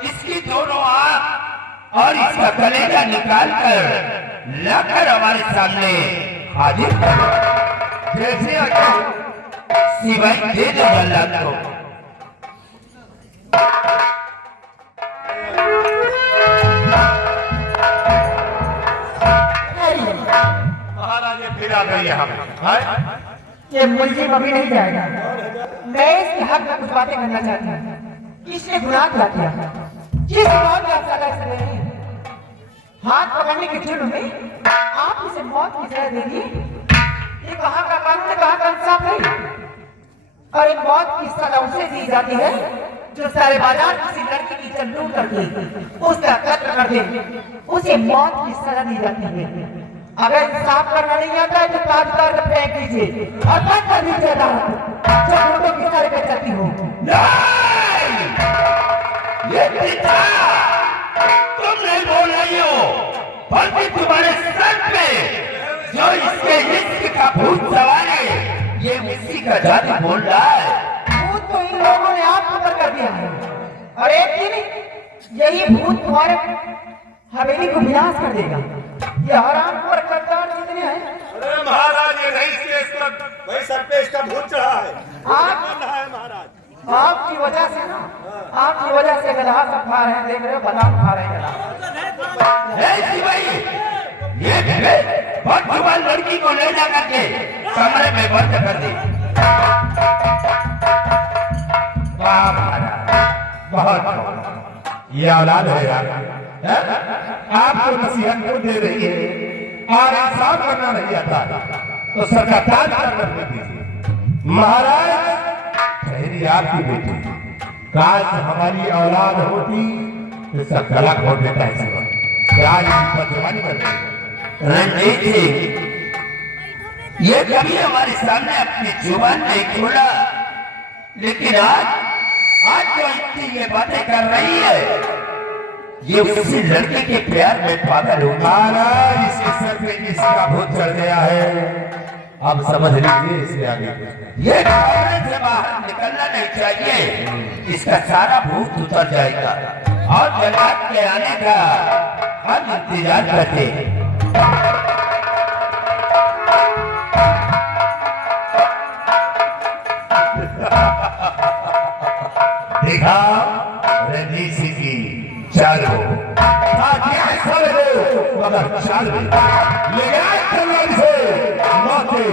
इसकी दोनों आंख और इसका कलेजा निकाल कर लाकर हमारे सामने हाजिर करो। जैसे सिवाय दे दो अल्लाह को। महाराज ये फिर आ गई यहाँ पे। ये मुलजिम अभी नहीं जाएगा। मैं इसके हक में कुछ बातें करना चाहती हूँ। इसने गुनाह क्या किया? किस मौत का सजा इसे देनी है? हाथ पकड़ने के जुर्म में आप इसे मौत की सजा दे दी। ये कहाँ का कानून है, कहाँ का इंसाफ है? और एक मौत की सजा उसे दी जाती है जो सारे बाजार किसी लड़की की इज्जत लूट करके उसका कत्ल कर दे, उसे मौत की सजा दी जाती है। अगर इंसाफ करना नहीं आता है तो ताज उतार कर फेंक दीजिए और बंद कर दीजिए अदालत, जब मुर्दों की सारे पे चलती हो। ये पिता तुम नहीं बोल रही हो, बल्कि तुम्हारे सर पे जो इसके इश्क का भूत सवार है, ये उसी का जादू बोल रहा है। भूत तो इन लोगों ने आप ऊपर कर दिया है और एक दिन यही भूत तुम्हारे हवेली को विनाश कर देगा। ये हराम पर करदार जितने हैं। अरे महाराज ये नहीं इसका भाई सर पे इसका भूत चढ़ा है। आप है महाराज आपकी वजह से ना, आपकी वजह से गधा सब खा रहे हैं, देख रहे हो बादाम खा रहे हैं गधा। ऐसी भाई ये बदजुबान लड़की को ले जा करके कमरे में बंद कर दी। वाह महाराज बहुत ये औलाद है यार, आपको नसीहत को दे रही है और इंसाफ करना नहीं आता तो सर का ताज करना दीजिए। महाराज ठहरी आपकी बेटी, काश हमारी औलाद होती तो सब गला खोल देता है सिवा क्या बदजुबानी करती है। रणजीत सिंह ये कभी हमारे सामने अपनी जुबान नहीं खोला, लेकिन आज जो इतनी ये बातें कर रही है ये उसी लड़के के प्यार में पागल हो। महाराज इसके सर पे इसका भूत चढ़ गया है, अब समझ लीजिए इसके आगे ये कमरे से बाहर निकलना नहीं चाहिए, इसका सारा भूत उतर जाएगा और जल्लाद के आने का हम इंतजार करते हैं। देखा रणजीत सिंह की चाल हो, मगर चाल में ले गया तलवार से मौते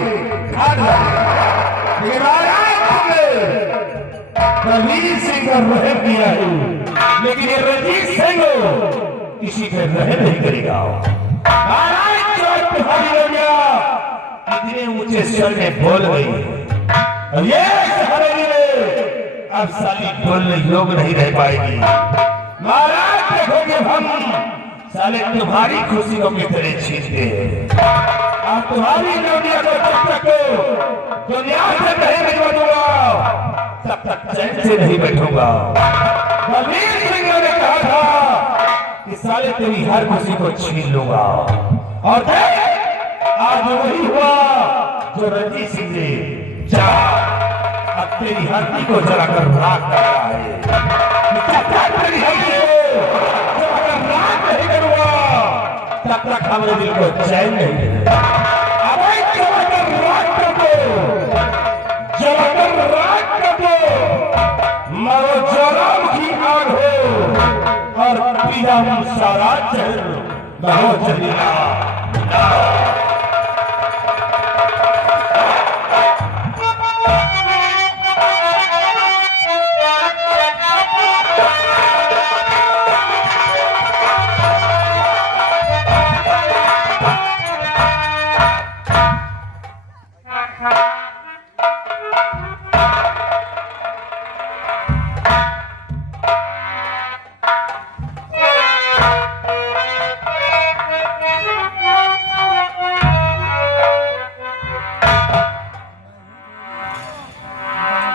घाट रणजीत सिंह का रहम किया है, लेकिन ये रणजीत सिंह किसी का रहम नहीं करेगा। तुम्हारी लोगिया इतने ऊंचे स्वर में बोल गई और ये हवेली में अब साली बोलने योग नहीं रह पाएगी। महाराज देखोगे हम साले तुम्हारी खुशी को कितने छीनते हैं और तुम्हारी दुनिया को जब तक दुनिया से नहीं बैठूंगा तब तक चैन से नहीं बैठूंगा। बलबीर सिंह ने कहा था कि साले तेरी हर खुशी को छीन लूंगा और आज वही हुआ जो रणजीत सिंह ने जा अब तेरी हड्डी को जलाकर राख कर रहा है। तब तक हमारे दिल को चैन नहीं मिलेगा। अब जलाकर राख कर दो, जलाकर राख कर दो, मरो ज्वालामुखी आग हो और पीला सारा चल बहो जलीला।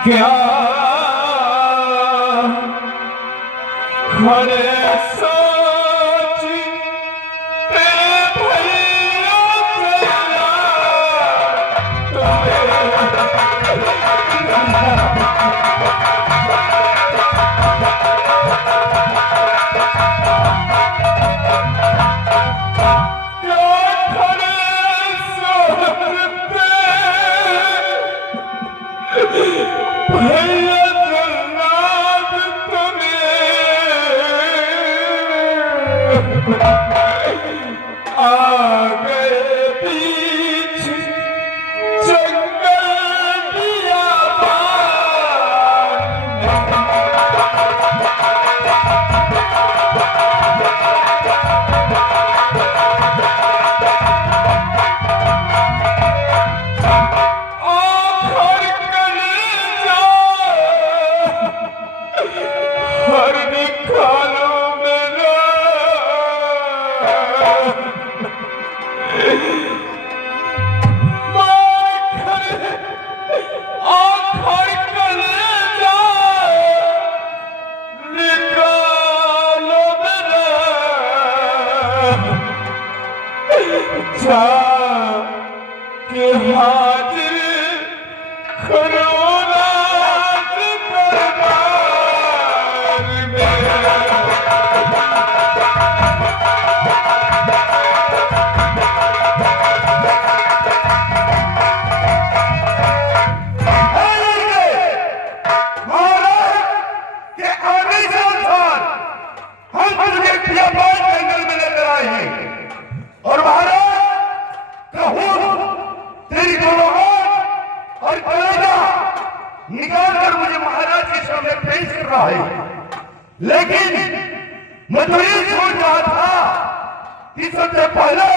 क्या खरे सोच तेरे भैया चला करना है, लेकिन मैं तो ये सोच रहा था कि सबसे पहले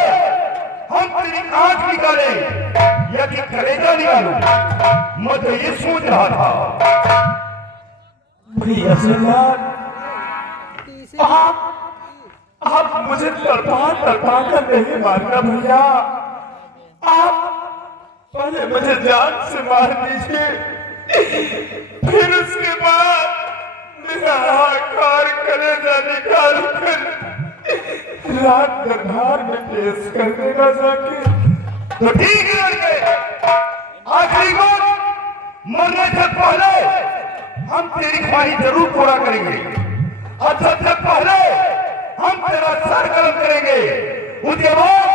हम तेरी आंख निकाले या कि कलेजा निकालूं। मैं तो ये सोच रहा था। भैया सरकार, आप मुझे तड़पा कर नहीं मारना भैया। आप पहले मुझे जान से मार दीजिए, फिर उसके बाद मेरा आकार कलेजा निकाल कर रात दरबार में पेश कर देगा जाके। तो ठीक है लड़के, आखिरी बार मरने से पहले हम तेरी ख्वाहिश जरूर पूरा करेंगे और सबसे पहले हम तेरा सर कलम करेंगे, उसके बाद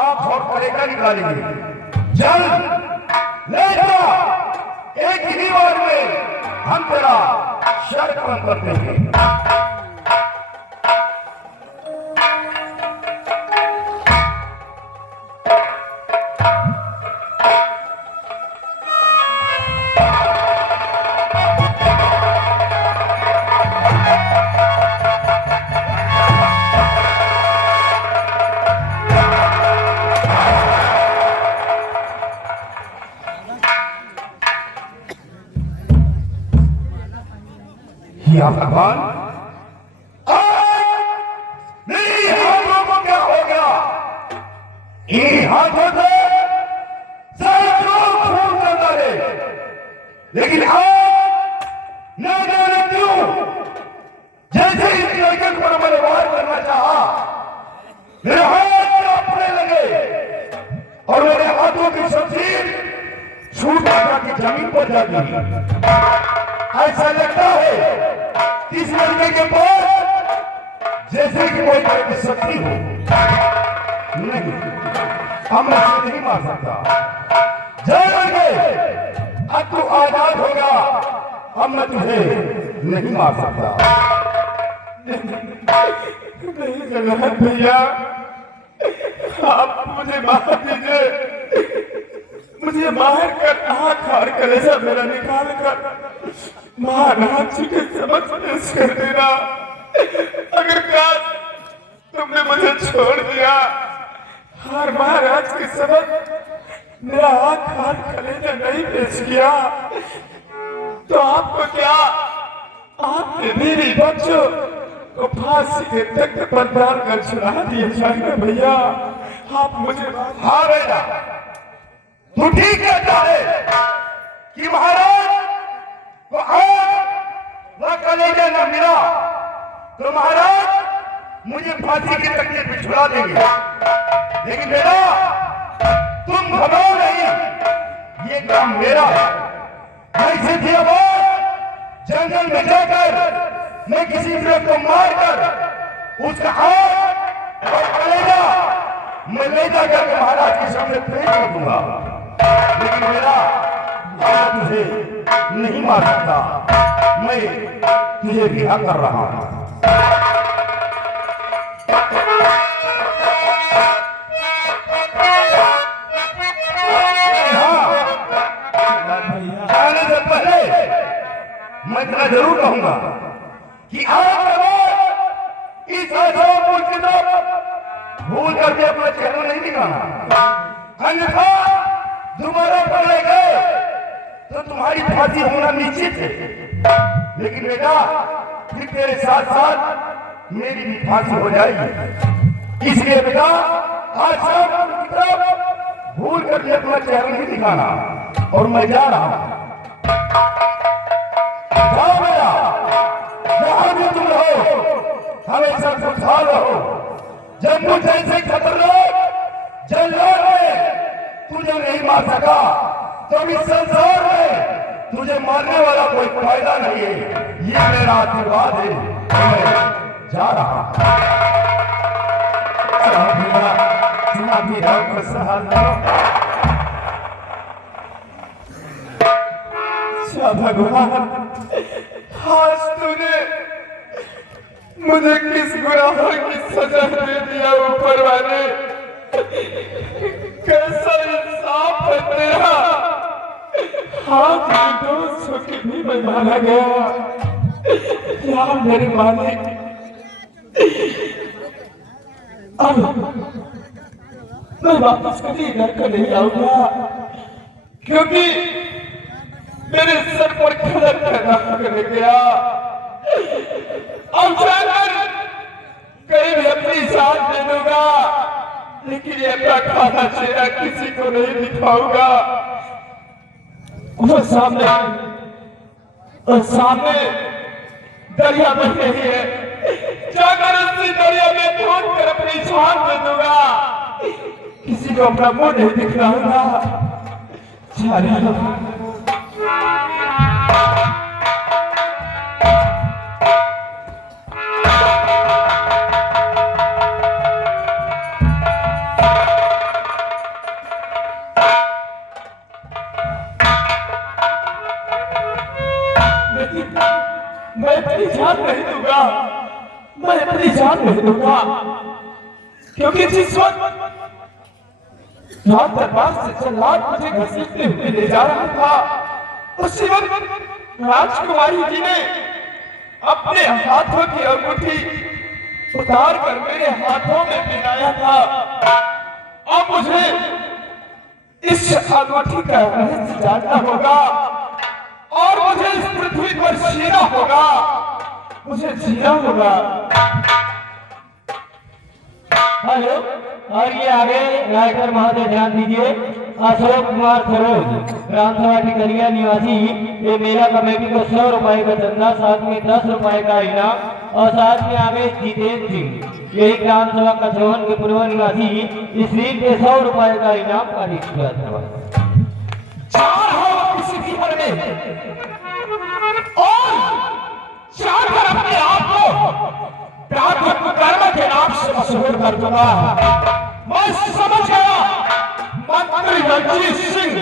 आप और कलेजा निकालेंगे। चल ले जा, एक ही बार में हम तेरा सर कलम कर देंगे। या भगवान, मेरे हाथों को क्या हो गया? इन हाथों से सब लोग खून करता है, लेकिन आज न जाने क्यों जैसे इस लड़के पर मैंने वार करना चाहा, मेरे हाथ कांपने लगे और मेरे हाथों की शमशीर छूट की जमीन पर जा गिरी। ऐसा लगता है इस लड़के के पास जैसे कि कोई तरह की शक्ति हो। नहीं, हम इसे नहीं मार सकता। जय लड़के, अब तू आजाद होगा, अब मैं तुझे नहीं मार सकता। नहीं जगन्नाथ भैया, आप मुझे मार दीजिए। मुझे मार कर आंख और कलेजा मेरा निकाल कर महाराज जी के समक्ष पेश कर देना। अगर काश तुमने मुझे छोड़ दिया और महाराज के समक्ष मेरा आंख और कलेजा नहीं पेश किया, तो आपको क्या, आपके मेरी बच्चों को फांसी के तख्त पर डालकर चढ़ा दिया जाएगा भैया। आप मुझे हाँ बेटा, तू ठीक कहता है कि महाराज को आग न कलेजा न मिला तो महाराज मुझे फांसी की तकलीफ में छुड़ा देंगे। लेकिन बेटा तुम घबराओ नहीं, ये काम मेरा है। मैं सीधी आवाज जंगल में जाकर मैं किसी लोग को मारकर उसका आग और कलेजा मैं ले जाकर के महाराज के सामने पेश कर दूंगा। लेकिन मेरा तुझे नहीं मार सकता, मैं तुझे रिहा कर रहा हूं। जाने से पहले मैं इतना जरूर कहूंगा कि आप इस आशापुर की तरफ भूल करके अपना चेहरा नहीं दिखाना, अन्यथा दोबारा पकड़े गए तो तुम्हारी फांसी होना निश्चित है। लेकिन बेटा फिर तेरे साथ साथ मेरी भी फांसी हो जाएगी। इसलिए बेटा आज शाम की तरफ भूल करके अपना चेहरा नहीं दिखाना और मैं जा रहा हूं। जाओ बेटा, जहां भी तुम रहो हमेशा खुशहाल रहो। जम्मू जैसे खतरनाक जंगल में तुझे नहीं मार सका तो इस संसार में तुझे मारने वाला कोई फायदा नहीं है। ये मेरा आशीर्वाद है, मैं जा रहा भगवान, आज तूने मुझे किस गुनाह की सजा दे दिया ऊपर वाले। कैसा इंसाफ है तेरा, हाथ निर्दोष होकर भी मैं मारा गया। यार मेरे मालिक, अब मैं वापस कभी घर को नहीं आऊंगा, क्योंकि मेरे सर पर खलक पैदा कर गया। अब जाकर कहीं भी अपनी जान दे दूंगा, लेकिन ये अपना खाना चेहरा किसी को नहीं दिखाऊंगा। वो सामने दरिया बह रही है, जाकर उसी दरिया में कूद कर अपनी जान दे दूंगा, किसी को अपना मुंह नहीं दिखाऊंगा। मैं अपनी जान नहीं दूंगा, मैं अपनी जान नहीं दूंगा, क्योंकि जिस वक्त रात दरबार से जल्लाद मुझे घसीटते हुए ले जा रहा था, उसी वक्त राजकुमारी जी ने अपने हाथों की अंगूठी उतार कर मेरे हाथों में पहनाया था। अब मुझे इस अंगूठी का रहस्य जानना होगा और मुझे इस पृथ्वी पर जीना होगा, मुझे जीना होगा। हेलो, और ये आगे रायकर महोदय ध्यान दीजिए। अशोक कुमार सरोज, ग्राम सभा टिकरिया निवासी, ये मेला कमेटी को 100 रुपए का चंदा, साथ में 10 रुपए का इनाम और साथ में आगे जितेंद्र सिंह, यही ग्राम सभा कछवन के पूर्व निवासी, इस रीत के 100 रुपए का इनाम का किसी भी घर में और जाकर अपने आप को कर्म के नाम से मशहूर कर दूंगा। मैं समझ गया मंत्री रणजीत सिंह,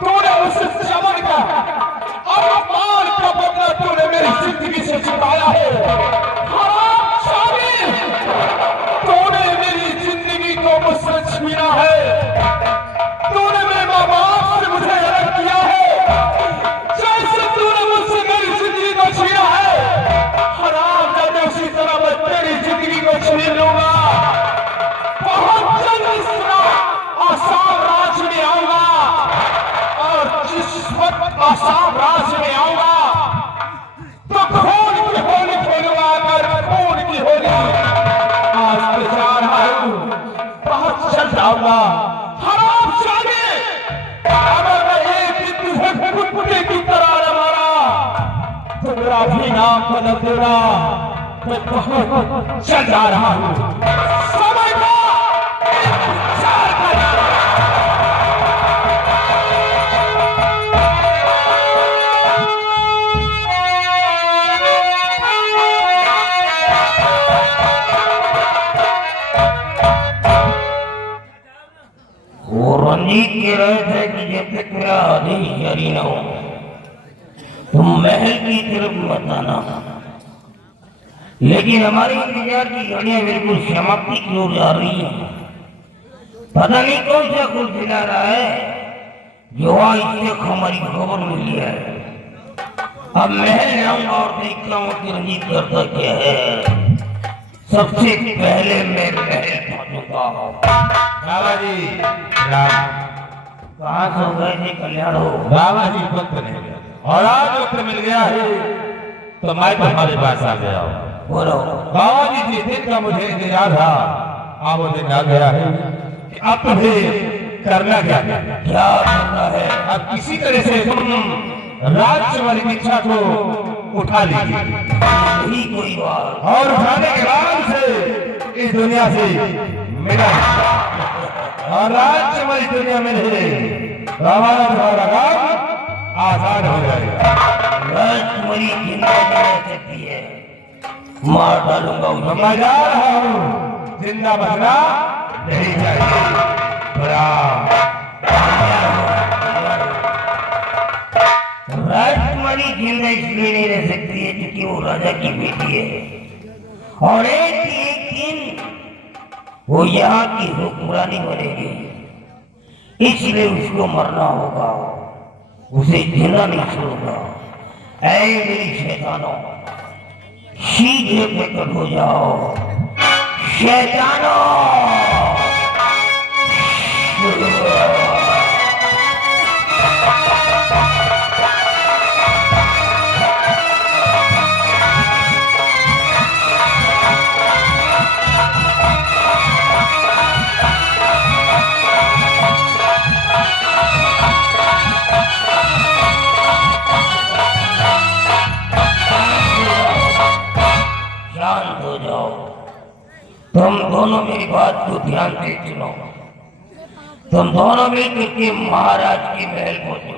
तूने उस चमन का अपमान का बदला तूने मेरी जिंदगी से चुकाया है। तूने मेरी जिंदगी को मुझसे छीना है, तूने मेरे माँ बाप से मुझे अलग किया है, जैसे तूने मुझसे मेरी जिंदगी को छीना है, हराम जाने उसी तरह मैं तेरी जिंदगी को छीन लूंगा। बहुत जल्द इस तरह आसाम राज्य में आऊंगा, और जिस वक्त आसाम राज्य में आऊंगा तो खून की होली खेलूंगा। अगर खून की होली आज मैं जा रहा हूं, बहुत जल्द आऊंगा। हराम जाने अगर मैं एक तुझे कुत्ते की तरह न मारा तो मेरा भी नाम बदल देना। मैं बहुत चल जा रहा हूं, समय का इंतजार कर। रंजीत कह रहे थे कि जब तक मेरा आदेश जारी न हो तुम महल की तरफ मत आना, लेकिन हमारी इंतजार की घड़ियां बिल्कुल समाप्ति की ओर जा रही हैं। पता नहीं कौन सा कुल खिला रहा है जो आज तक हमारी खबर मिली है। अब महल जाऊंगा और देखता हूँ कि रंजीत करता क्या है। सबसे पहले मैं महल पहुंचूंगा। बाबा जी राम, कहाँ सो गए थे कल्याण हो? बाबा जी वक्त नहीं गया और आज वक्त मिल गया है तो मैं तुम्हारे पास आ गया हूँ। बोलो। बाबा जी जिस दिन का मुझे इंतजार था, अब वो दिन आ गया है कि अब तुम्हें करना क्या करना है? अब किसी तरह से तुम राज्य वाली दीक्षा को उठा लीजिए, यही कोई बात। और उठाने के बाद से इस दुनिया से मिला और राज्य वाली दुनिया में रहे तो हमारा तुम्हारा काम आसान हो जाएगा। राजकुमारी जिंदा रह सकती है, मार डालूंगा उसे। मैं जा रहा हूँ, जिंदा बचना नहीं चाहिए। राजकुमारी जिंदा इसलिए नहीं रह सकती है क्योंकि वो राजा की बेटी है और एक दिन वो यहाँ की हुक्मरानी बनेगी, इसलिए उसको मरना होगा, उसे जिंदा नहीं छोड़ूंगा। ऐ मेरी शैतानों, सीधे प्रकट हो जाओ शैतानों। शांत हो जाओ। तुम दोनों मेरी बात को ध्यान से सुनो। तुम दोनों मिलकर के महाराज के महल पहुंचो।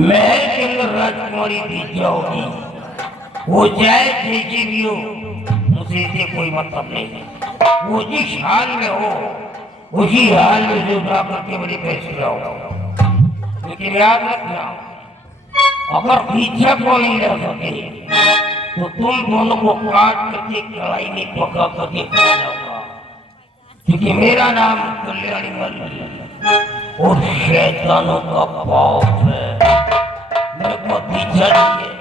महल के अंदर राजकुमारी बीत जाओगी। वो चाहे जैसी भी हो, मुझे से कोई मतलब नहीं। वो जिस हाल में हो उसी हाल में से उठा करके मेरे पैसे लाओ। लेकिन याद रखना, अगर पीछे को नहीं रह सके तो तुम दोनों को काट करके कढ़ाई में पका करके खा जाऊंगा। क्योंकि मेरा नाम कल्याणी मल और शैतानों का पाप है। मेरे को पीछा नहीं है।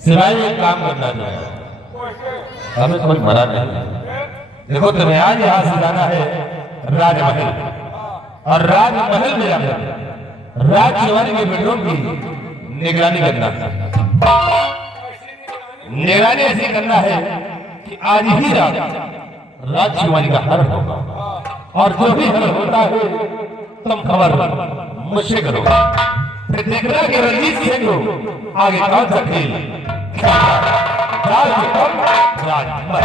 सिवाय एक काम करना चाहिए, हमें समझ मरा नहीं। देखो तुम्हें आज यहाँ से जाना है राजमहल, और राजमहल में जाकर राजकुमारी के बेडरूम की निगरानी करना। निगरानी ऐसे करना है कि आज ही रात राजकुमारी का हरण होगा, और जो भी हरण होता है तुम खबर मुझसे करो। फिर देखना कि रंजीत सिंह को आगे कौन सा खेल राजमहल।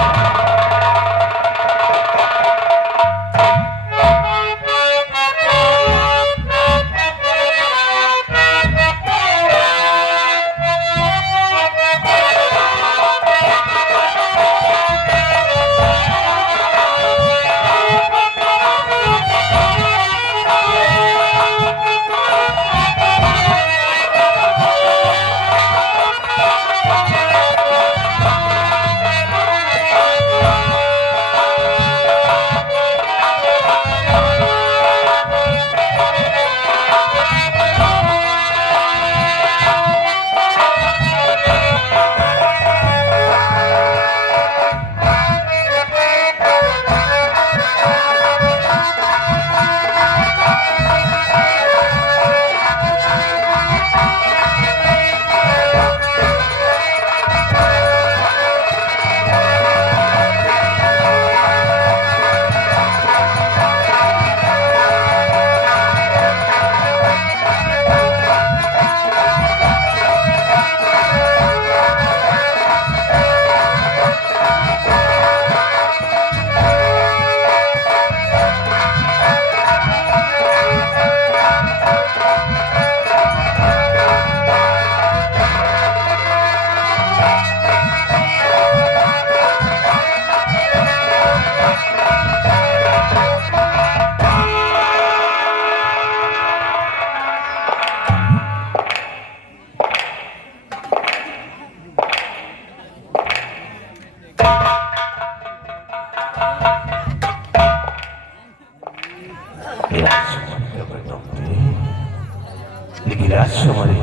लेकिन राजकुमारी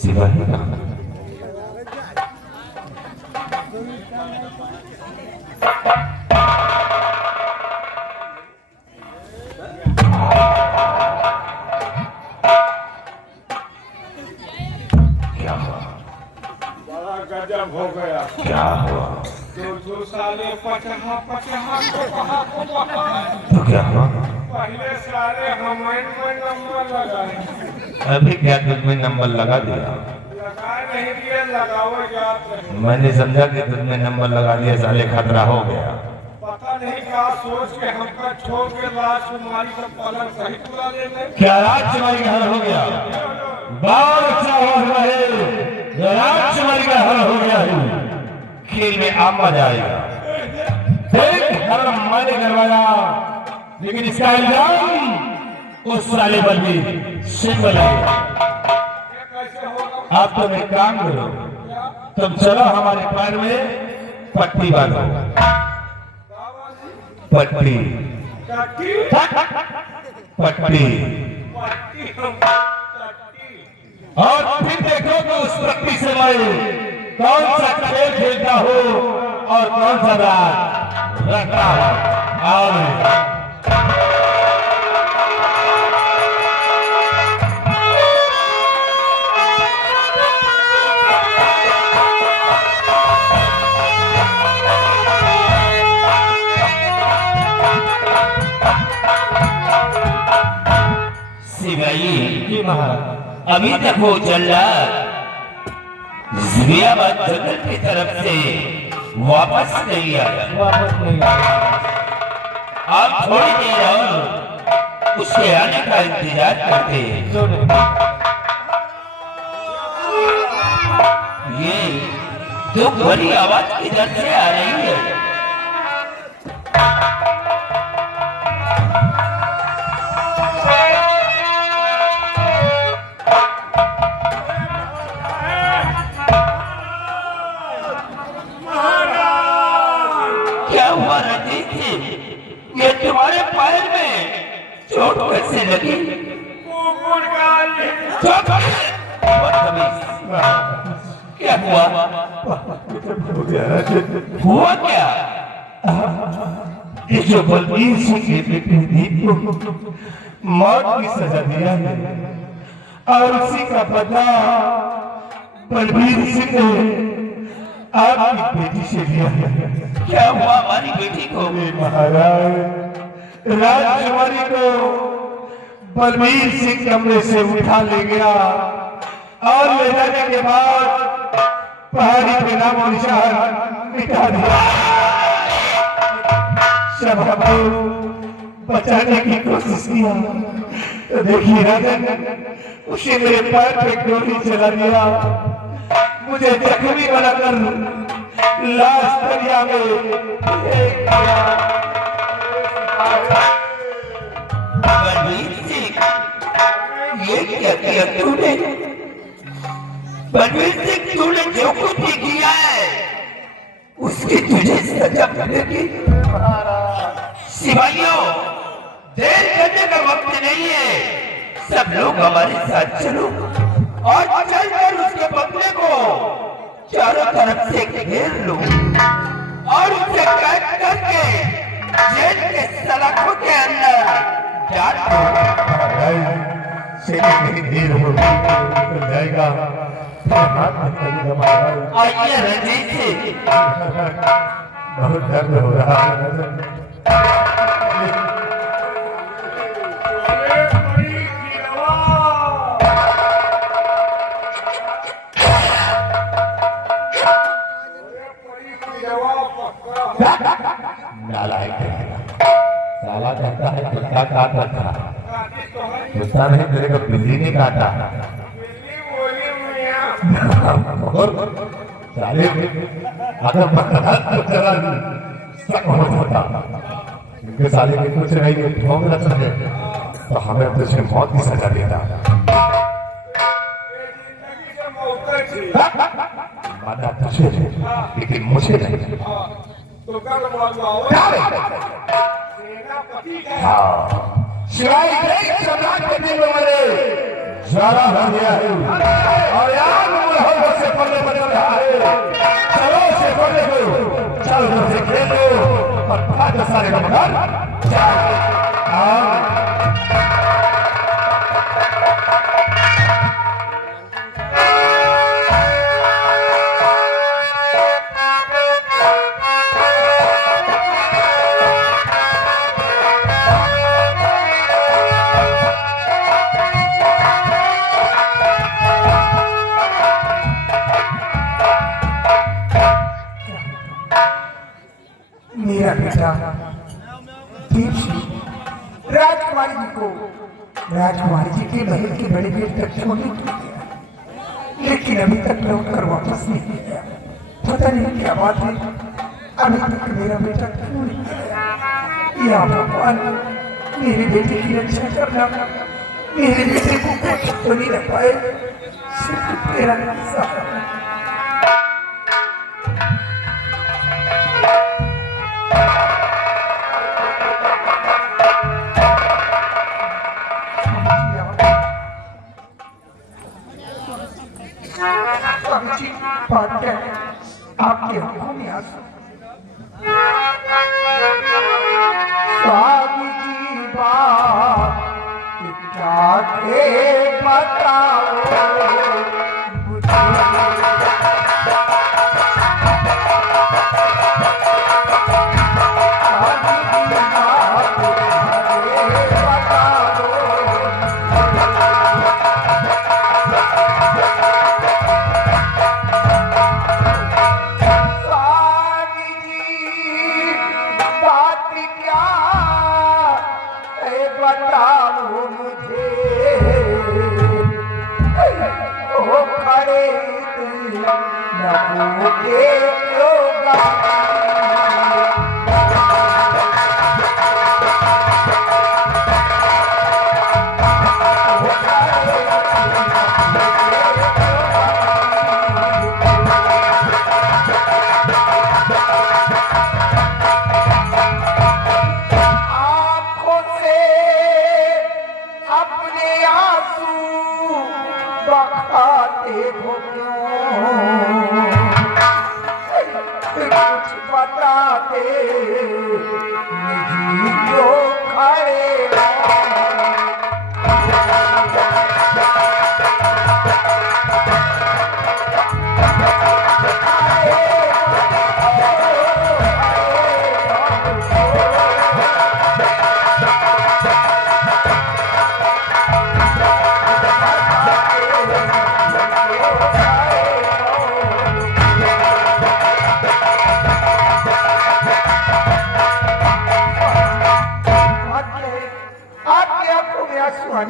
सिपाही कहाँ? क्या हुआ? बड़ा गजब हो गया। क्या हुआ? तो साले पचहा तो क्या हुआ? पहले सारे हमें नंबर लगाए। अभी क्या तुझमें नंबर लगा दिया? लगा नहीं दिया, लगाओ याद रहे। मैंने समझा कि तुझमें नंबर लगा दिया, साले खतरा हो गया। पता नहीं क्या सोच के हमका छोड़ के राजकुमारी का पलंग सही पूरा ले ले। क्या राजकुमारी का हल हो गया? बहुत अच्छा हुआ है, राजकुमारी का हल हो गया है। खेल में आप मजा आएगा। देख हर मैंने करवाया, लेकिन इसका इल्जाम उस साले बलबीर सिंह बनेगा। आप तुम एक काम करो, तुम चलो हमारे पैर में पट्टी बांधो, पट्टी पट्टी, और फिर देखो कि उस पट्टी से मैं कौन सा खेल खेलता हूँ और कौन सा राग रखता हूँ। आओ सिपाही अभी तक वो चल रहा जियाबाद जंगल की तरफ से वापस नहीं आया। आप थोड़ी देर और उसके आने का इंतजार करते हैं। ये तो बड़ी आवाज किधर से आ रही है? ये तुम्हारे पैर में चोट कैसे लगी? क्या हुआ? हुआ क्या? ये जो बलबीर सिंह के बेटे दीप को मौत की सजा दिया है और उसी का बदला बलबीर सिंह ने आपकी बेटी से लिया है। क्या हुआ हमारी बेटी को? महाराज राजकुमारी को बलबीर सिंह कमरे से उठा ले गया और ले जाने के बाद पहाड़ी पे नाम और निशान मिटा दिया। जब हमको बचाने की कोशिश किया तो देखिए राजन, उसे मेरे पैर पे गोली चला दिया, मुझे जख्मी बनाकर लाश दरिया में फेंक दिया। बलबीर सिंह, ये क्या किया तूने? बलबीर सिंह, तूने जो कुछ भी किया है उसकी तुझे सजा मिलेगी। सिपाहियों, देर करने का वक्त नहीं है, सब लोग हमारे साथ चलो और चलकर उसके बंगले को चारों तरफ से घेर लो और उसे कैद करके जेल के सलाखों के अंदर डाल दो। देर हो जाएगा, आइए रणजीत सिंह, बहुत दर्द हो रहा है। साला कहता है कुत्ता काट रखा, कुत्ता नहीं तेरे को बिल्ली ने काटा। और साले अगर होता इनके साले के कुछ नहीं ठोंक रखते हैं तो हमें तुझे मौत की सजा देता। माना तुझे लेकिन मुझे नहीं। शिवाय सम्राट के दिल में मेरे ज्वाला भर गया है और यार मुझे से पल्ले बदल रहा है। चलो से पल्ले को चल मुझे खेल लो और भाग सारे का मगर मेरा बेटा दीप सिंह राजकुमारी जी को राजकुमारी जी के महल के बड़े गेट तक छोड़ने के लिए गया, लेकिन अभी तक लौट कर वापस नहीं गया। पता नहीं क्या बात है, अभी तक मेरा बेटा क्यों नहीं आया। या भगवान, मेरी बेटी की रक्षा करना, मेरे बेटे को कुछ तो नहीं रख पाए, सिर्फ तेरा सहारा। स्वामी जी, बात क्या है? आपके आंखों में आंसू। स्वामी जी, बात क्या थे बताओ मुझे।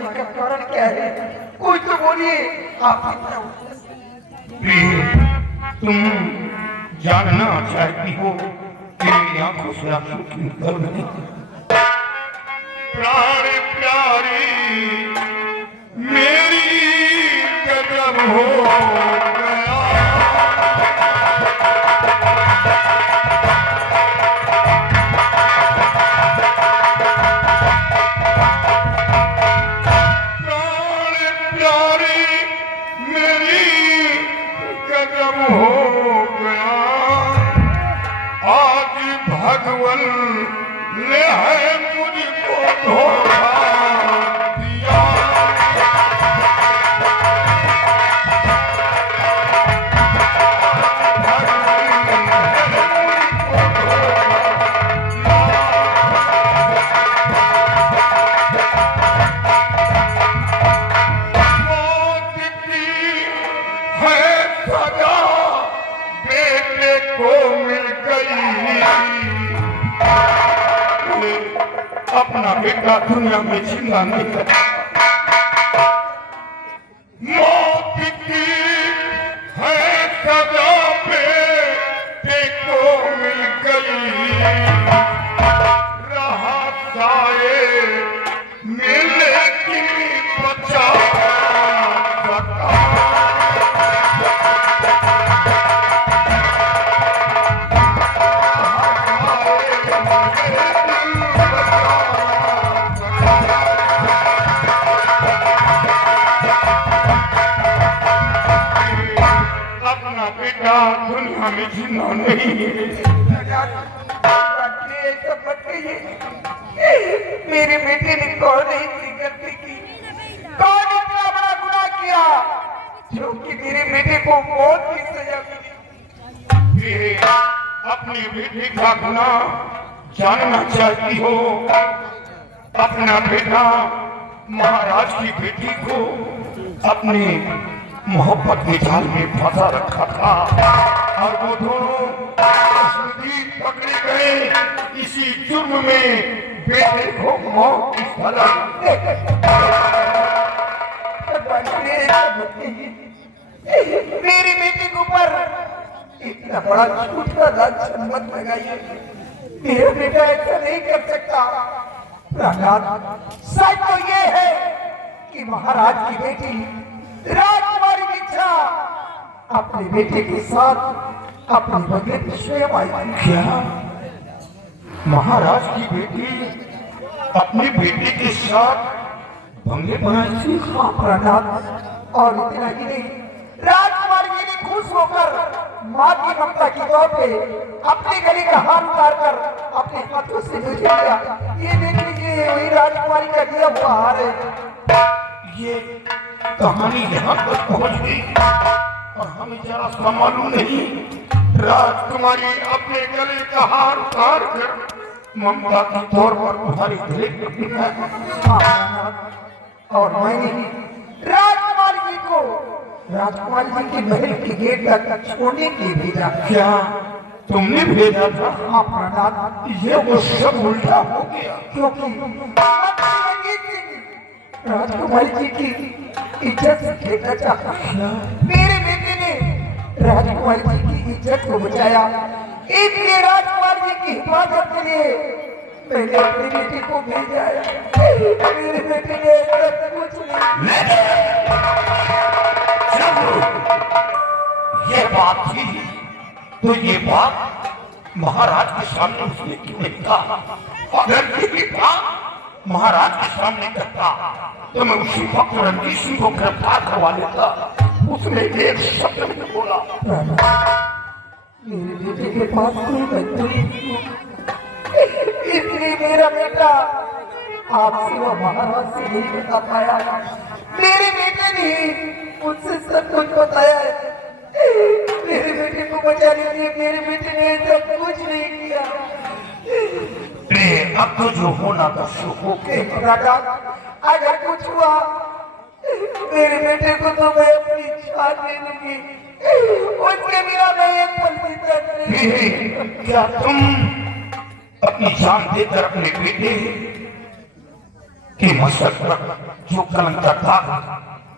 का कारण क्या है? कोई तो बोलिए। आप तुम जानना चाहती हो कि मेरी आंखों से आंसू क्यों निकल रहे हैं? प्राण प्यारी मेरी गजब हो गया। भगवान ने है मुझको धोखा दिया। मौत की है सजा बेटे को मिल गई। अपना बेटा दुनिया में जिंदा नहीं करता। मौत की है सजा बेटे को मिल गई। रहा साए मिले की बचा सका। बेटा दुनिया में जिंदा नहीं है। मेरे बेटे ने कौन सी गलती की? कौन इतना बड़ा गुनाह किया जो कि मेरे बेटे को मौत की सजा मिली? अपनी बेटी का गुनाह जानना चाहती हो? अपना बेटा महाराज की बेटी को अपनी मोहब्बत के जाल में फंसा रखा था और वो दोनों पकड़े गए इसी जुर्म में बेटे को मौत की सजा। मेरी बेटी के ऊपर इतना बड़ा झूठा लांछन मत लगाइए। मेरा बेटा ऐसा नहीं कर सकता। प्रहलाद, सच तो ये है कि महाराज की बेटी राजकुमारी दीक्षा अपने बेटे के साथ अपने बंगले में स्वयं आई थी। क्या महाराज की बेटी अपने बेटे के साथ बंगले बनाई थी? हाँ प्रहलाद, और इतना ही नहीं, राजकुमारी जी ने खुश होकर माँ की ममता की तौर पे अपने गले का हार उतार कर अपने हाथों से मुझे दिया। ये देख लीजिए, वही राजकुमारी का दिया हुआ हार है। ये कहानी यहाँ तक पहुँच गई और हमें जरा सा मालूम नहीं। राजकुमारी अपने गले का हार उतार कर ममता के तौर पर तुम्हारे गले पर हाँ, और मैंने राजकुमारी जी को राजकुमारी जी के महल के गेट तक छोड़ने के लिए भेजा। क्या तुमने भेजा था? हाँ प्रहलाद, ये वो सब उल्टा हो गया क्योंकि राजकुमारी जी की इज्जत से खेलना चाहता। मेरे बेटे ने राजकुमारी जी की इज्जत को बचाया, इसलिए राजकुमारी जी की हिफाजत के लिए मैंने अपने बेटे को भेजा है। मेरे बेटे ने सब कुछ नहीं। ये बात थी तो ये बात महाराज के सामने उसने क्यों नहीं कहा? अगर ये बात महाराज के सामने करता तो मैं उसी वक्त रणजीत सिंह को गिरफ्तार करवा लेता। उसने एक शब्द नहीं बोला। मेरे बेटे के पास कोई बंदूक नहीं, इसलिए मेरा बेटा आपसे वो महाराज से नहीं बता पाया। मेरे बेटे ने मुझसे सब कुछ बताया है। मेरे बेटे को बचाने के लिए मेरे बेटे ने सब कुछ नहीं किया। अब तो जो होना था सो हो गया। राजा, अगर कुछ हुआ मेरे बेटे को तो मैं अपनी जान दे दूंगी, उसके बिना मैं एक पल भी तक नहीं। क्या तुम अपनी जान देकर अपने बेटे के मस्तक पर जो कलंक का दाग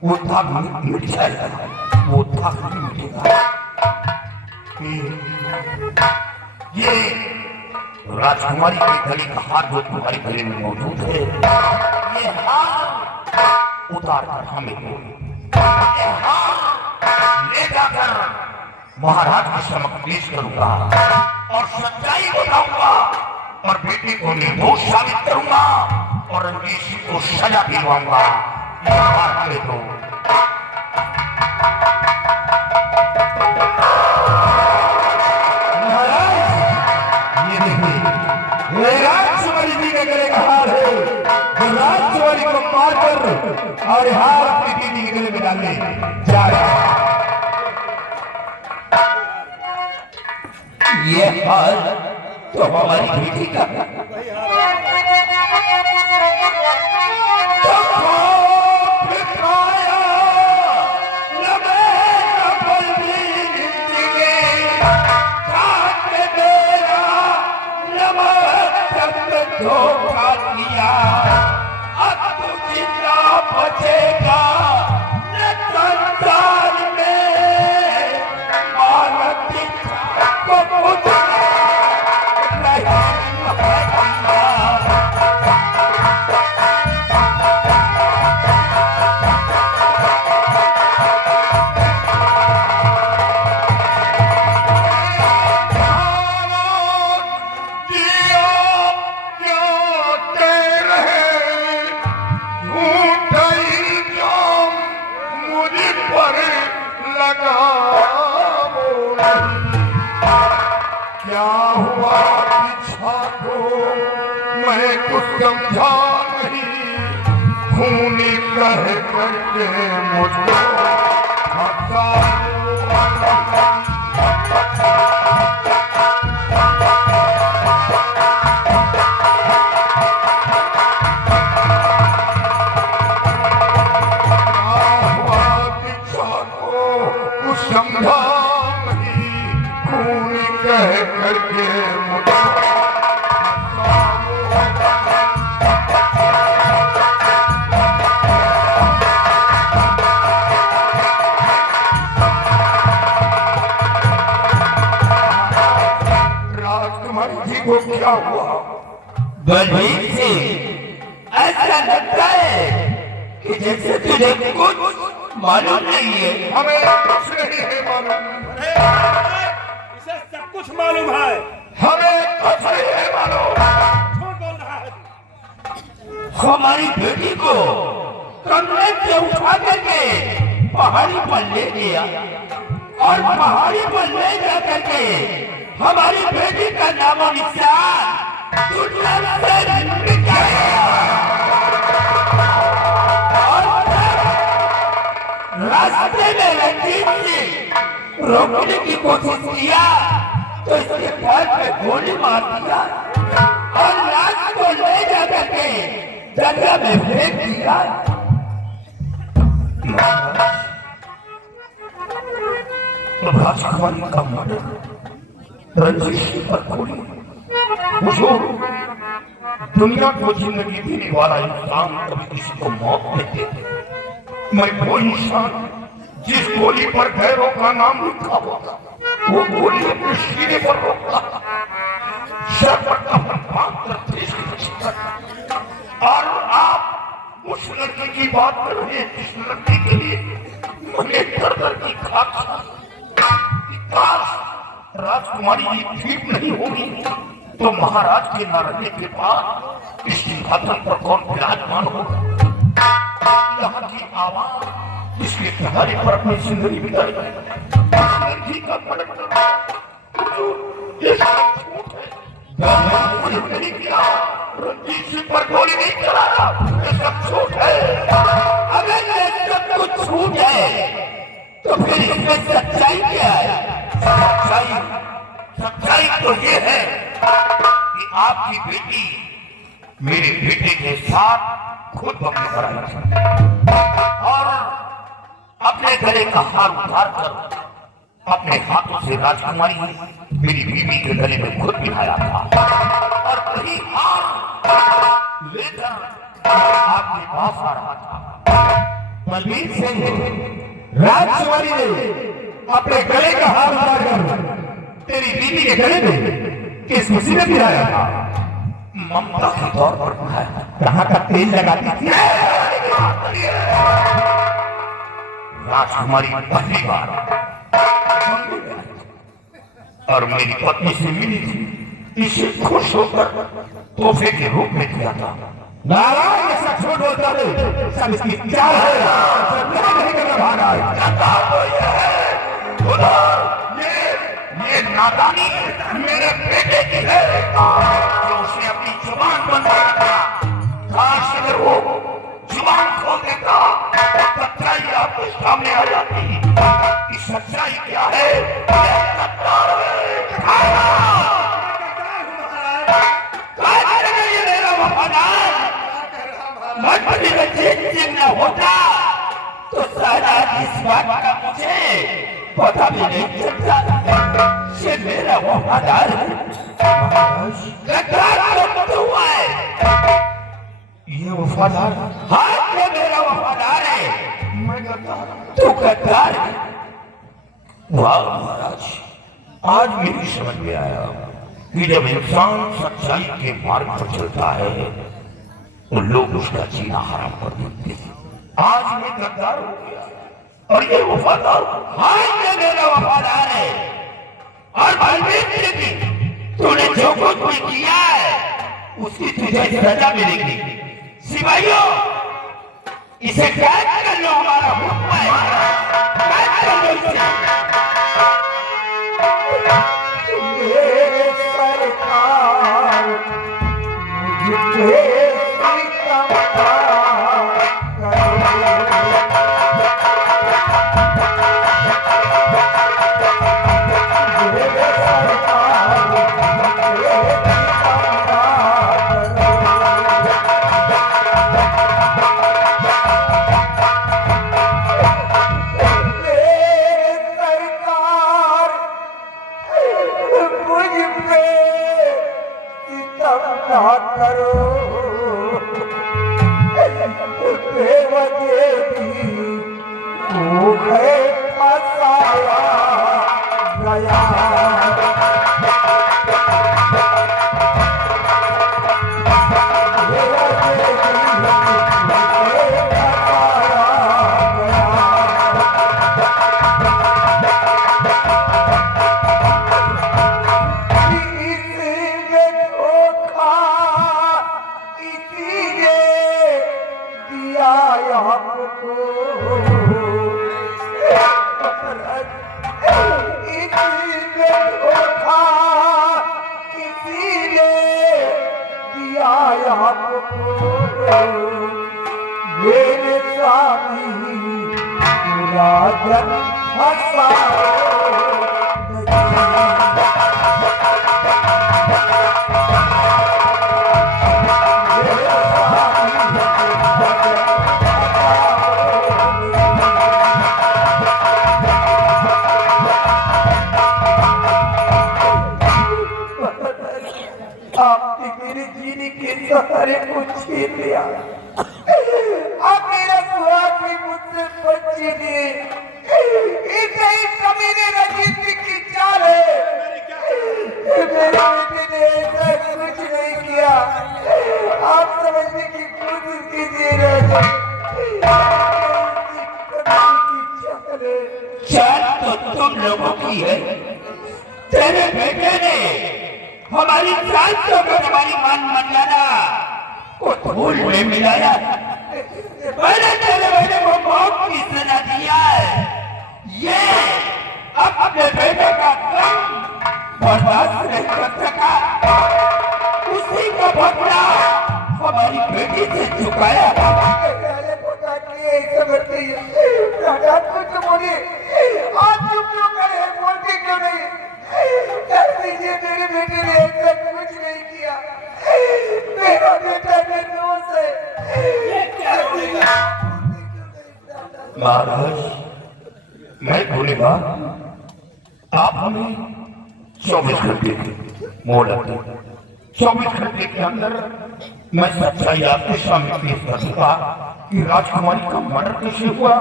वो दाग मिट जाएगा, वो दाग नहीं मिटेगा। ये राजकुमारी के गले का हार जो तुम्हारे गले में मौजूद है, ये हार उतार कर हमें दो। ये हार ले जाकर महाराज के समक्ष पेश करूंगा और सच्चाई बताऊंगा और बेटे को निर्दोष साबित करूंगा और रणजीत सिंह को सजा दिलवाऊंगा। ये हार हमें दो। राजकुमारी जी के गले का हार है, जो राजकुमारी को मार कर और हार अपनी दीदी के गले में डालने जा रहा है। ये हार तो हमारी बेटी का धोखा दिया। अब तू जिंदा बचेगा न संसार में, मानव को कुछ नहीं बचेगा। क्या हुआ पीछा को मैं कुछ समझा नहीं, खूनी कह करके मुझको समझा नहीं, खूनी कह करके राजकुमारी जी को क्या हुआ? बलबीर सिंह कि जैसे तुझे कुछ मालूम नहीं है। हमें कुछ नहीं है मालूम। इसे सब कुछ मालूम है। हमें कुछ नहीं है मालूम। झूठ बोल रहा है। हमारी बेटी को कंधे से उठा करके पहाड़ी पर ले गया और पहाड़ी पर ले जा करके हमारी बेटी का नामो निशान दुनिया से मिट गया। और रास्ते में रंजीत सिंह रोकने की कोशिश किया तो इसके पैर पे गोली मार दिया और लाश को ले जा करके दरिया में फेंक दिया। राजकुमारी का मर्डर रंजीत सिंह पर गोली। हुजूर, दुनिया को जिंदगी देने वाला इंसान कभी किसी को मौत नहीं देता। मैं वो इंसान जिस गोली पर गैरों का नाम लिखा होता वो गोली अपने सीने पर रोकता, सर पर कफन बांधकर देश की रक्षा करता। और आप उस लड़के की बात कर रहे हैं जिस लड़के के लिए मैंने दर दर की काश राजकुमारी जी ठीक नहीं होगी तो महाराज के न रहने के बाद इस सिंहासन पर कौन विराजमान होगा। यहाँ की आवाज इसके सहारे पर अपनी जिंदगी बिताई। लड़की का ये सब झूठ है। नहीं किया, रंजीत सिंह पर गोली नहीं चलाया, ये सब झूठ है। अगर ये सब कुछ झूठ है तो फिर इसमें सच्चाई क्या है? सच्चाई तो ये है कि आपकी बेटी मेरे बेटे के साथ खुद बमने पर आई और अपने गले का हार उतार कर अपने हाथों से राजकुमारी मेरी बीवी के गले में खुद बिठाया था और वही हार लेकर आपके पास आ रहा था। बलबीर सिंह, राजकुमारी ने अपने गले का हार उतार कर तेरी बीवी के गले में किस मुसीबत में आया था? ममता के तौर पर उठाया। कहाँ का तेल लगाती थी? राजकुमारी पहली बार और मेरी पत्नी से मिली थी, इसे खुश होकर तोहफे के रूप में दिया था। नारायण ये सब झूठ बोलता है, सब इसकी चाल है, सब नहीं करना भागा ये नादानी मेरे बेटे की है जो उसे अपनी जुबान बंद रखा। काश अगर वो जुबान खोल देता सच्चाई आपके सामने आ जाती कि सच्चाई क्या है। ये मेरा वफादार मजबूरी में चेंजिंग न होता तो शायद इस बात का मुझे पता भी नहीं चलता। ये मेरा वफादार है, गद्दार तो हुआ है। ये वफादार, हाँ ये मेरा वफादार है। मैं गद्दार। तू गद्दार है। वाह महाराज, आज मेरी समझ में आया कि जब इंसान सच्चाई के मार्ग पर चलता है तो लोग उसका जीना हराम कर देते हैं। आज मैं गद्दार हो गया और ये वफादार। हाँ ये मेरा वफादार है और बलबीर सिंह, तूने जो कुछ भी किया है उसकी तुझे सजा मिलेगी। सिपाहियों, इसे कैद कर लो, हमारा हुक्म है, कैद कर लो इसे। आपको इसीलिए धोखा इसीलिए दिया आपको मेरे स्वामी राजन हंसा आपने मेरे जीने के सहारे को छीन लिया। आप मेरा सुहाग भी मुझसे बच्चे लिए इसे कमीने राजनीति की चाल है। मेरे बेटे ने ऐसा कुछ नहीं किया। आप समझने की कोशिश कीजिए राजा। चाल तो तुम लोगों की है। तेरे बेटे ने हमारी चाल तो हमारी मान मर्यादा को धूल में मिलाया। मैंने तेरे बेटे को मौत की सजा दिया है। ये अब अपने बेटे का गम बर्दाश्त नहीं कर सका। उसी का बदला हमारी बेटी से चुकाया। आप चुप क्यों करे? बोलते क्यों नहीं? कह दीजिए मेरे बेटे ने ऐसा कुछ नहीं किया। मेरा बेटा निर्दोष है। महाराज, मैं बोलेगा आप हमें 24 घंटे मोहलत दें। 24 घंटे के अंदर मैं सच्चाई आपके सामने पेश कर दूंगा कि राजकुमारी का मर्डर कैसे हुआ,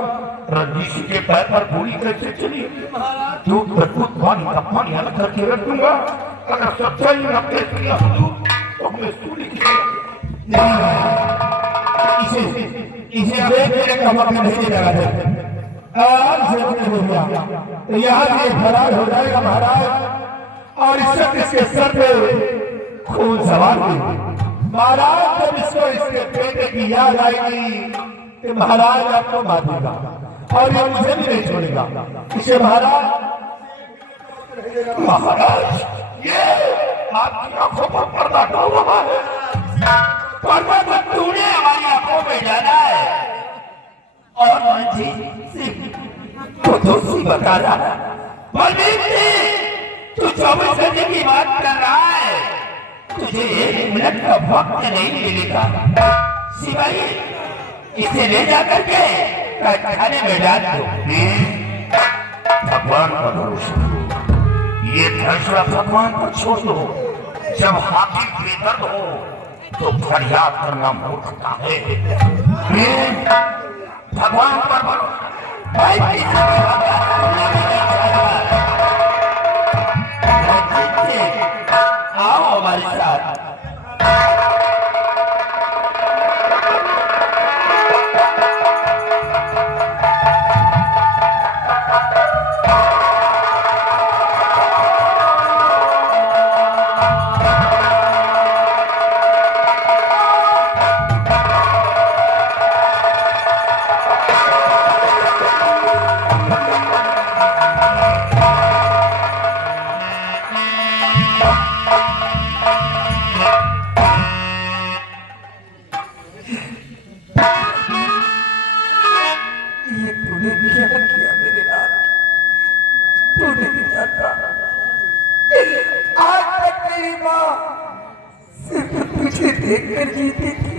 रंजीत सिंह के पैर पर गोली कैसे चली, दूध बदबूत पानी का पानी अलग करके रख दूंगा। अगर सच्चाई न पेश किया तो हमें सूली की इसे मेरे कमर में नहीं लगा दे। आज जरूर हो गया तो यहाँ से फरार हो जाएगा महाराज। और इसके सर पे खून सवार हुई। महाराज जब इसको इसके बेटे की याद आएगी तो महाराज आपको मार देगा और ये मुझे भी नहीं छोड़ेगा। इसे महाराज ये आपकी आंखों पर पर्दा डाल रहा है। पर्दा तो तूने हमारी आंखों में डाला है और रंजीत सिंह को दोषी बता रहा है। बलबीर सिंह, तू 24 घंटे की बात कर रहा है। तुझे 1 मिनट का वक्त नहीं मिलेगा। सिपाही, इसे ले जाकर के खाने में डाल दो। भगवान का भरोसा, ये फैसला भगवान पर छोड़ दो। जब हाथी बेदर्द हो तो फरियाद करना मूर्खता है। भगवान पर भरोसा। भाई आओ हमारे साथ। देखकर जीती थी।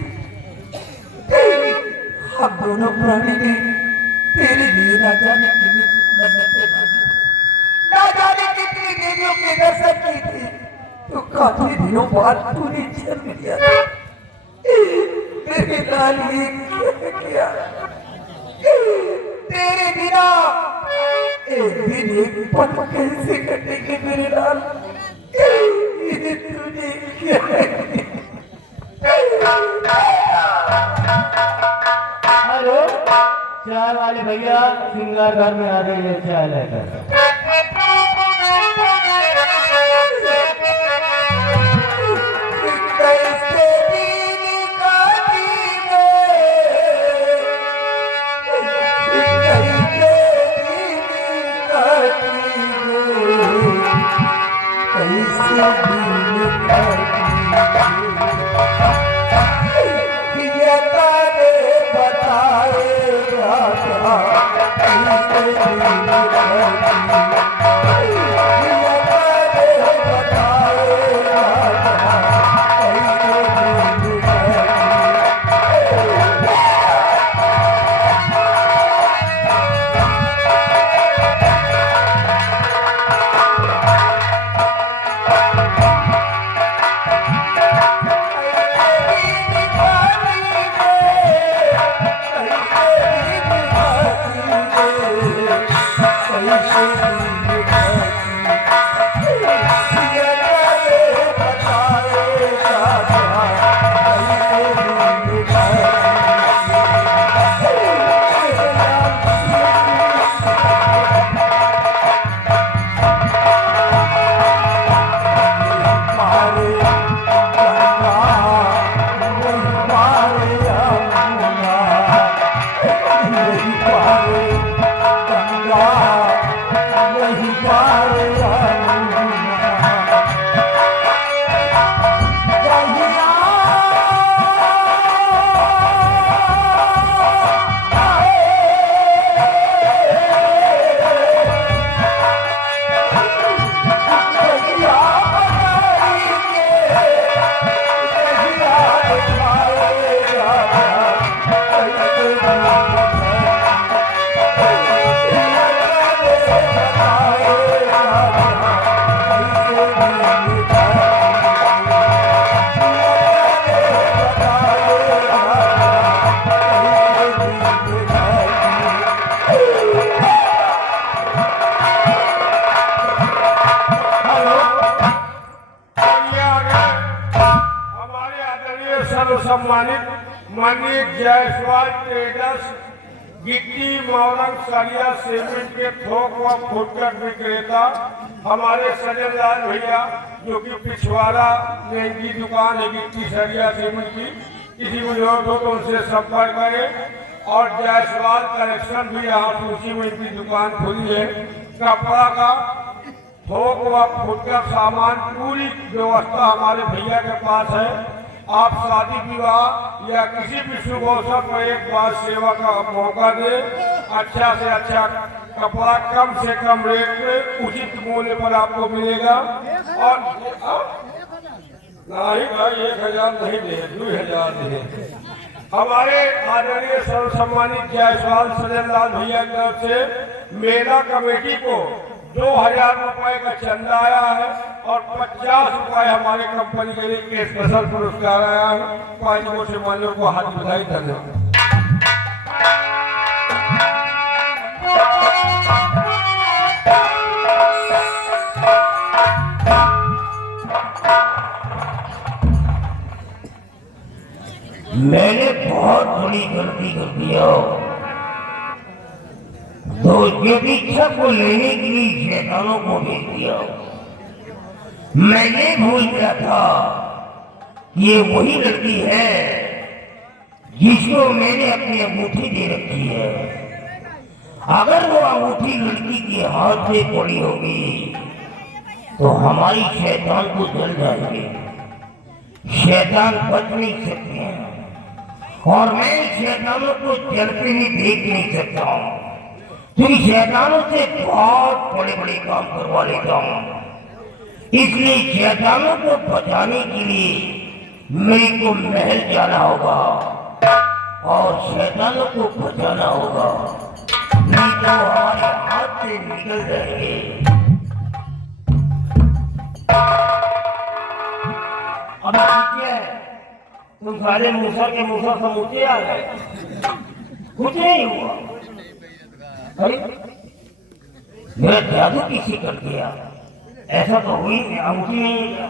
हम दोनों प्राणी ने तेरे लिए ना जाने कितनी मन्नतें मांगी, ना जाने कितनी देवियों के दर्शन की थी। तो काफी दिनों बाद तूने जन्म लिया। मेरे लाल ये क्या किया? तेरे बिना एक दिन एक पल कैसे कटेंगे मेरे लाल? ये तूने क्या किया? हेलो, चाय वाले भैया, सिंगार घर में आ जाइए चाय लेकर। सम्मानित माननीय जायसवाल ट्रेडर्स गिट्टी मौरंग सरिया सीमेंट के थोक व फुटकर विक्रेता हमारे सजनलाल भैया जो कि पिछवाड़ा में इनकी दुकान है गिट्टी सरिया सीमेंट की, किसी को जरूरत हो तो उनसे संपर्क करें। और जायसवाल कलेक्शन भी यहाँ सूची में इनकी दुकान खुली है। कपड़ा का थोक व फुटकर सामान पूरी व्यवस्था हमारे भैया के पास है। आप शादी विवाह या किसी भी शुभ अवसर पर एक बार सेवा का मौका दे। अच्छा से अच्छा कपड़ा कम से कम रेट पे उचित मूल्य पर आपको मिलेगा। और नहीं भाई 1000 नहीं दे, 2000 दे। हमारे आदरणीय सर्वसम्मानित जायसवाल सजनलाल भैया की तरफ से मेला कमेटी को 2000 रुपए का चंदा आया है और 50 रुपए हमारे कंपनी के लिए स्पेशल पुरस्कार आया है। 5 मोटे मान्यों को हाथ बधाई, धन्यवाद। मैंने बहुत बड़ी गलती कर दिया। तो ज्योतिषा को लेने के लिए शैतानों को भेज दिया। मैं ये भूल गया था ये वही लड़की है जिसको मैंने अपनी अंगूठी दे रखी है। अगर वो अंगूठी लड़की के हाथ से पड़ी होगी तो हमारी शैतान को जल जाएंगे। शैतान बच नहीं सकते हैं और मैं शैतानों को जलते ही देख नहीं सकता हूँ। तुम शैतानों से बहुत बड़े बड़े काम करवा लेता हूँ। इसलिए शैतानों को बचाने के लिए मेरे को महल जाना होगा और शैतानों को बचाना होगा, नहीं तो हमारे हाथ से निकल जाएंगे। अब ठीक है, तुम सारे मूसर के मूसर समूचे आ गए, कुछ नहीं हुआ। अरे मेरा जादू किसी कर दिया, ऐसा तो हुई अंगूठी नहीं है।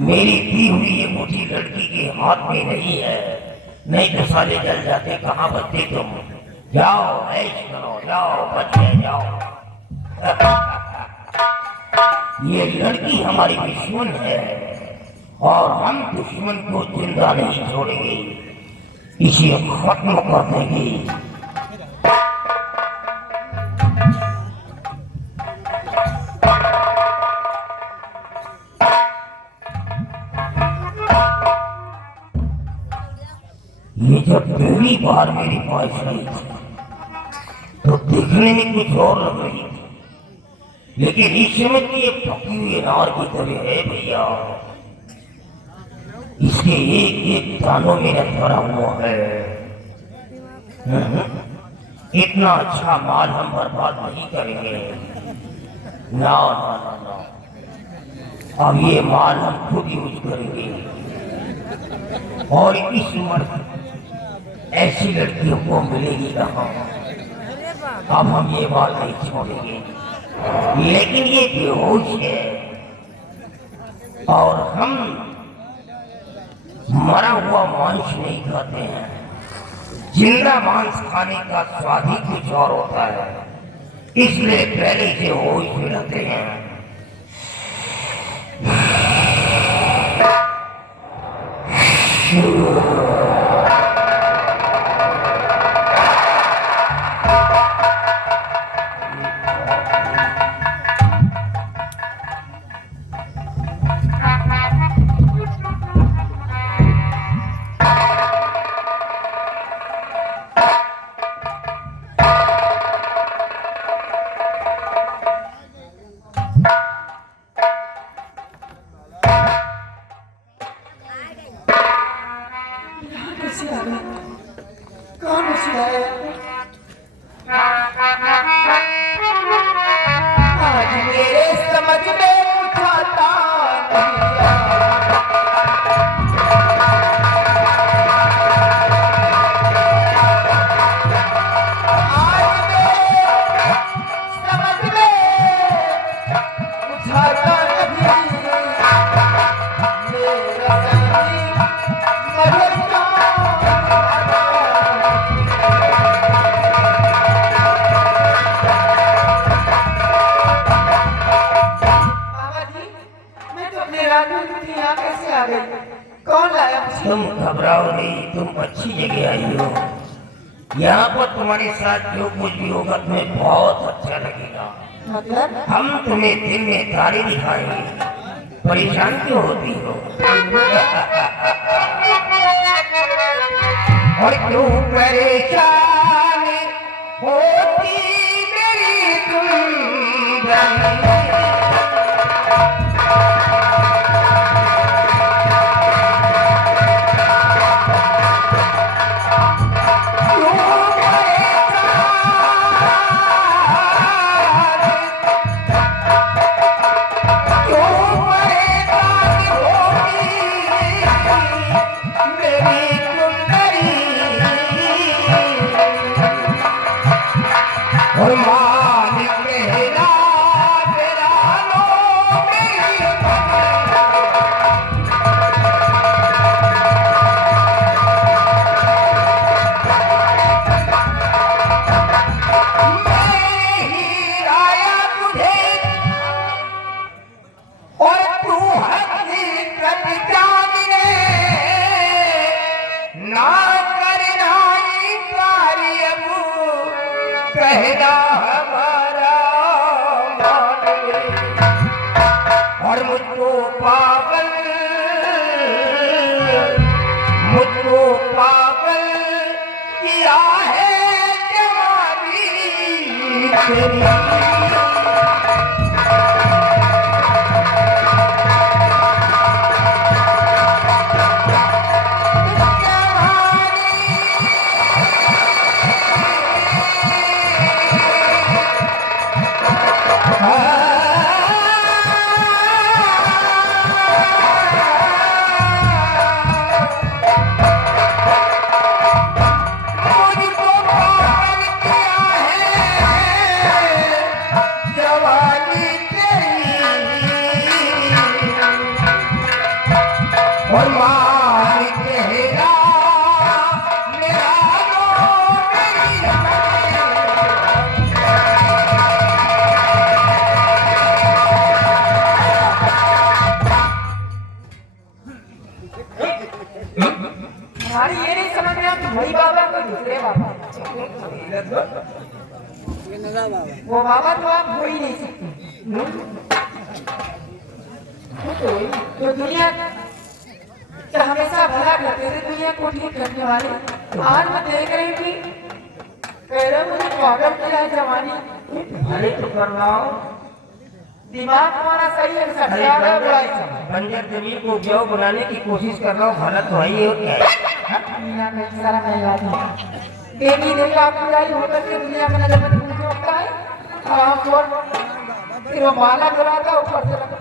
मेरी दी हुई ये अंगूठी लड़की के हाथ में नहीं है, नहीं तो साले जल जाते। कहाँ बचते तुम? जाओ ऐश करो, जाओ बच गए जाओ। ये लड़की हमारी दुश्मन है और हम दुश्मन को जिंदा नहीं छोड़ेंगे, इसे खत्म कर देंगे। ये जब पहली बार मेरे पास आई थी तो देखने में कुछ और लग रही थी, लेकिन इस समय तो ये पकी हुई अनार की तरह है भैया। इसके एक एक दानों में भरा हुआ है। इतना अच्छा माल हम बर्बाद नहीं करेंगे। ना ना ना ना, अब ये माल हम खुद यूज करेंगे। और इस उम्र ऐसी लड़कियों को मिलेगी कहाँ। अब हम ये माल नहीं छोड़ेंगे। लेकिन ये बेहोश है और हम मरा हुआ मांस नहीं खाते हैं। जिंदा मांस खाने का स्वाद ही कुछ और होता है, इसलिए पहले से होश में रहते हैं। कौन मुस्कुराया? आज मेरे समझ में कुछ आता नहीं आया। आज मेरे समझ में कुछ आता नहीं। मेरा संगीत मगर कौन लाया मुझे? तुम घबराओ नहीं, तुम अच्छी जगह आई हो। यहाँ पर तुम्हारे साथ जो कुछ भी होगा तुम्हें बहुत अच्छा लगेगा। मतलब? हम तुम्हें दिन में तारे दिखाएंगे। परेशान क्यों होती हो? और क्यों परेशान होती मेरी तुम? कहना हमारा माने और मुझको पागल किया है जवानी तेरी। हमारी ये नहीं समझ में आती वही बाबा कोई दूसरे बाबा। वो बाबा तो आप हो ही नहीं सकते। तो दुनिया कि हमेशा भला करते थे दुनिया को ठीक करने वाले, आज मैं देख रही थी कह रहे मुझे पागल किया है जवानी। भले तो कर रहा हूँ, दिमाग तुम्हारा सही है, सटिया है, बुराई समझ। बंजर जमीन को उपजाऊ बनाने की कोशिश कर रहा हूँ, भला तो है ही, और क्या है? दुनिया में सारा नहीं आता देवी देवी आपकी लाई होकर के दुनिया में नजर में पूछ होता है। फिर वो माला गिराता ऊपर से लगा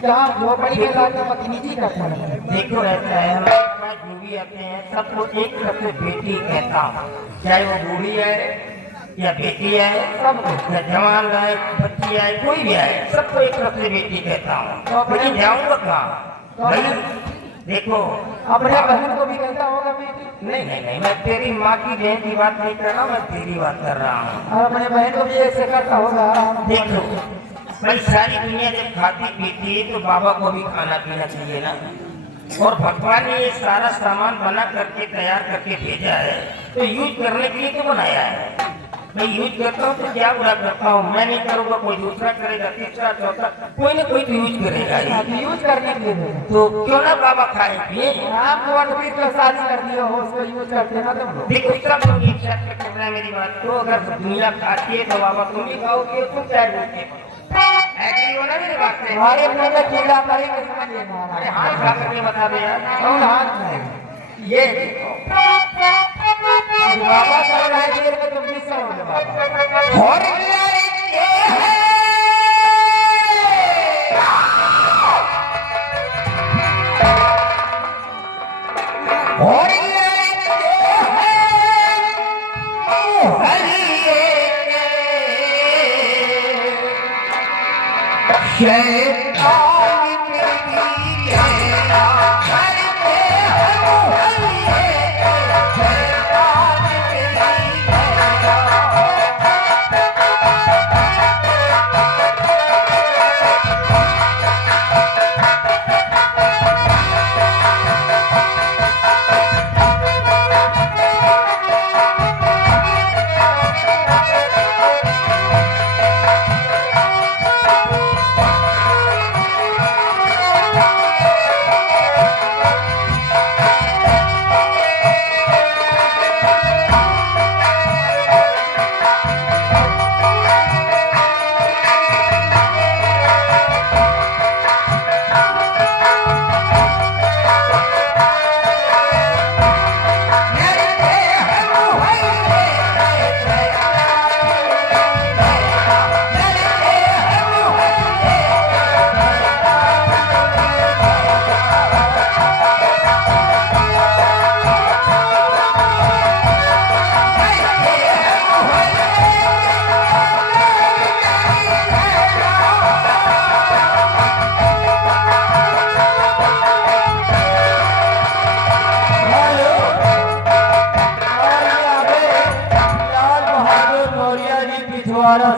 जहाँ झोपड़ी में लाके पत्नी करता है। देखो ऐसा है, हमारे पास जो भी आते हैं सबको एक सबसे बेटी कहता हूँ, चाहे वो बूढ़ी है या बेटी है, सबको, या जवान है, बच्ची है, कोई भी है, सबको एक सबसे बेटी कहता हूँ। लेकिन जाऊँगा कहाँ भाई? देखो अपने बहन को भी कहता होगा बेटी। नहीं नहीं नहीं, मैं तेरी माँ की बहन की बात नहीं कर रहा, मैं तेरी बात कर रहा हूँ। और अपने बहन को भी ऐसे करता होगा। देखो भाई, सारी दुनिया जब खाती पीती है तो बाबा को भी खाना पीना चाहिए ना, और भगवान ने ये सारा सामान बना करके तैयार करके भेजा है तो यूज करने के लिए तो बनाया है। मैं यूज करता हूँ तो क्या बुरा करता हूँ? मैं नहीं करूँगा, कोई दूसरा करेगा, तीसरा चौथा, कोई ना कोई तो यूज करेगा ही। यूज करने के लिए तो क्यों ना बाबा खाए पिए? आप भी तो शादी कर दिया हो, उसको यूज करते ना तुम लोग। देखो सब लोग एक साथ कर रहे हैं मेरी बात को, अगर दुनिया खाती है तो बाबा तुम भी खाओगे, तुम क्या बोलते ऐसी हो ना मेरी बात से। हमारे मुंह में कीड़ा करेंगे समझ लेना। अरे हाथ खा करके बता दे यार, कौन हाथ खाएगा? ये देखो बाबा कर रहे हैं देर में तुम भी सरोगे बाबा। और लड़के हैं और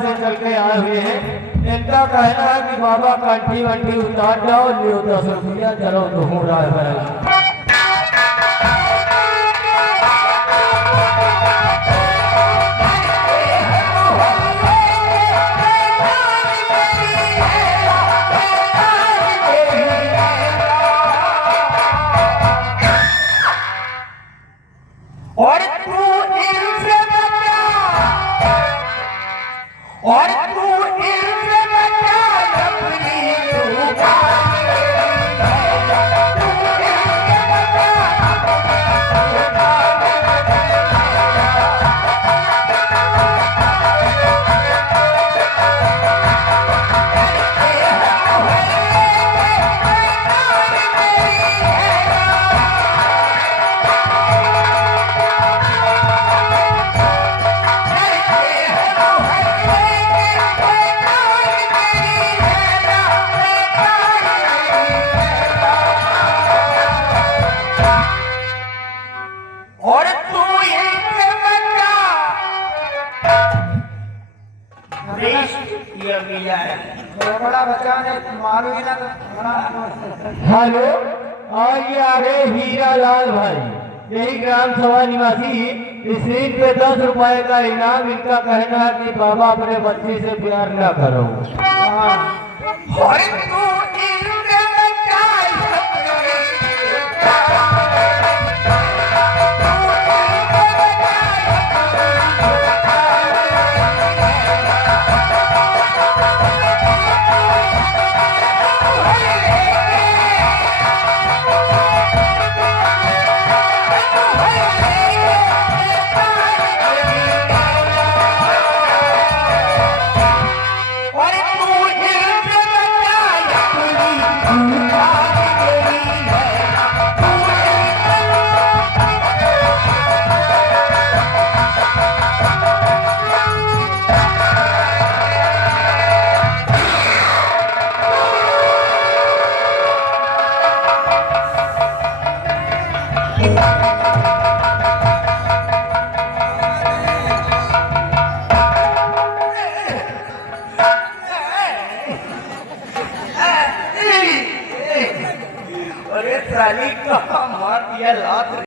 से चल के आए हुए हैं। इनका कहना है कि बाबा कंठी वंठी उतार जाओ, लियो 10 रुपया, चलो तो हो रहा है। और तू इनसे बचा, और तू इनसे बचा अपनी दुकान। और तू इनसे बचा ये मिला है। बड़ा बच्चा ने मालूम ही ना तो हेलो, और ये आ गए हीरा लाल भाई, यही ग्राम सभा निवासी। इस सीट पे 10 रुपए का इनाम। इनका कहना है कि बाबा अपने बच्चे से प्यार ना करो। और तू इनसे बचा अपनी अरे साली का मार दिया लात